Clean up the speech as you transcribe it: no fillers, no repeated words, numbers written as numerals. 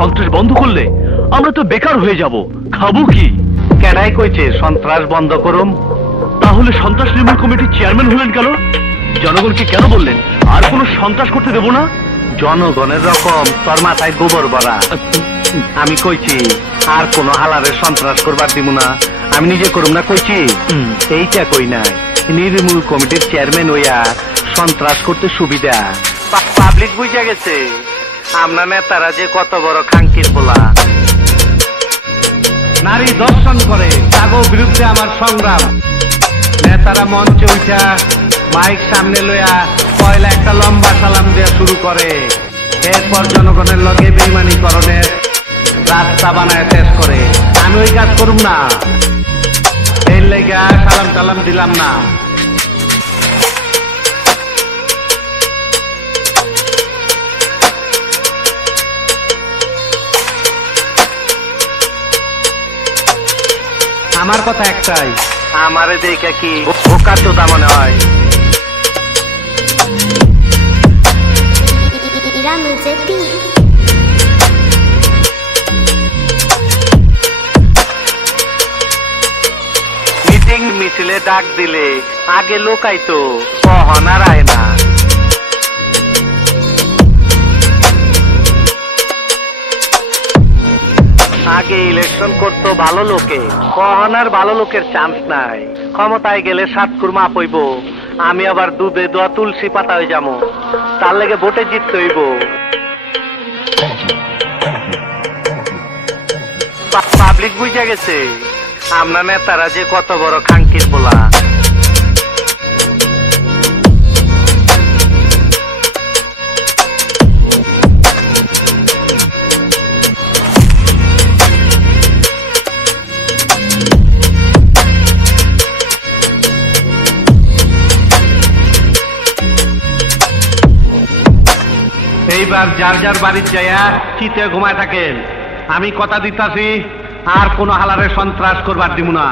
সন্ত্রাস বন্ধ করলে আমরা তো বেকার হয়ে যাব, খাবো কি? কেনাই কইছে সন্ত্রাস বন্ধ করুম? তাহলে সন্ত্রাস নির্মূল কমিটির চেয়ারম্যান হলেন কেন? জনগণকে কেন বললেন আর কোনো সন্ত্রাস করতে দেব না? জনগণের রকম তোর মাথায় গোবর ভরা। আমি কইছি আর কোন হালারে সন্ত্রাস করবার দিব না, আমি নিজে করুম না কইছি। এইটা কই নাই, নির্মূল কমিটির চেয়ারম্যান হইয়া সন্ত্রাস করতে সুবিধা। পাবলিক বুঝা গেছে আমরা নেতারা যে কত বড় খাঙ্কির বলা। নারী দর্শন করে তাগো বিরুদ্ধে আমার সংগ্রাম। নেতারা মঞ্চে উঠা মাইক সামনে লইয়া পয়লা একটা লম্বা সালাম দেওয়া শুরু করে, এরপর জনগণের লগে বেইমানিকরণের রাস্তা বানায় শেষ করে। আমি ওই কাজ করুম না, এর লেগা সালাম টালাম দিলাম না। আমার কথা একটাই, আমারে দেখে কি বোকা চোদা মনে হয়? মিটিং মিছিলে ডাক দিলে আগে লোকাইতো, কখন আর আয় না। আগে ইলেকশন করতো ভালো লোকে, কখন আর ভালো লোকের চান্স নাই। ক্ষমতায় গেলে সাতকুর মাপ হইব, আমি আবার দুধে দোয়া তুলসী পাতা হয়ে যাবো, তার লেগে ভোটে জিততে হইব। পাবলিক বুঝা গেছে আমরা নেতারা যে কত বড় খাঙ্কির বলা। এইবার যার যার বাড়ির যাইয়া চিতে ঘুমায় থাকেন। আমি কথা দিতাছি আর কোন হালারে সন্ত্রাস করবার দিব না।